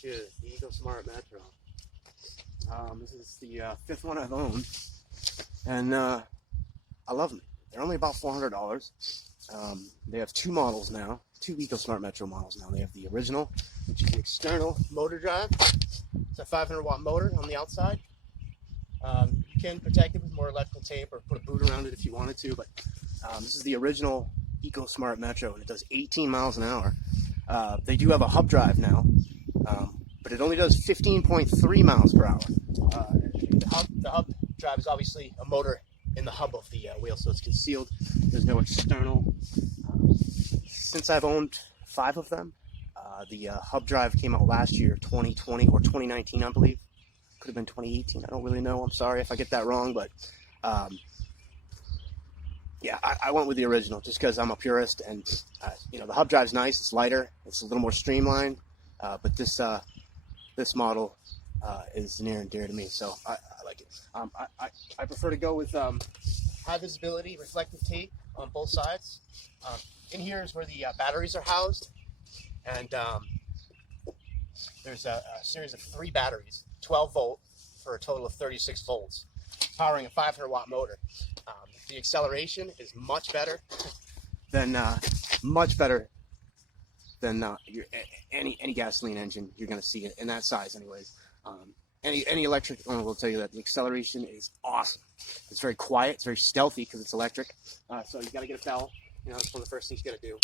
she is, the EcoSMART Metro. This is the fifth one I've owned, and I love them. They're only about $400. They have two models now, two EcoSMART Metro models now. They have the original, which is the external motor drive. It's a 500-watt motor on the outside. You can protect it with more electrical tape or put a boot around it if you wanted to, but this is the original EcoSMART Metro, and it does 18 miles an hour. They do have a hub drive now, but it only does 15.3 miles per hour. The hub drive is obviously a motor in the hub of the wheel, so it's concealed. There's no external. Since I've owned 5 of them, the hub drive came out last year, 2020 or 2019, I believe. Could have been 2018. I don't really know. I'm sorry if I get that wrong, but yeah, I went with the original just because I'm a purist, and the hub drive's nice. It's lighter. It's a little more streamlined, but this model is near and dear to me, so I like it. I prefer to go with high visibility reflective tape on both sides. In here is where the batteries are housed, and there's a series of 3 batteries, 12 volt for a total of 36 volts, powering a 500-watt motor. The acceleration is much better than any gasoline engine you're going to see in that size, anyways. Any electric owner will tell you that the acceleration is awesome. It's very quiet. It's very stealthy because it's electric. So you got to get a bell. That's one of the first things you got to do.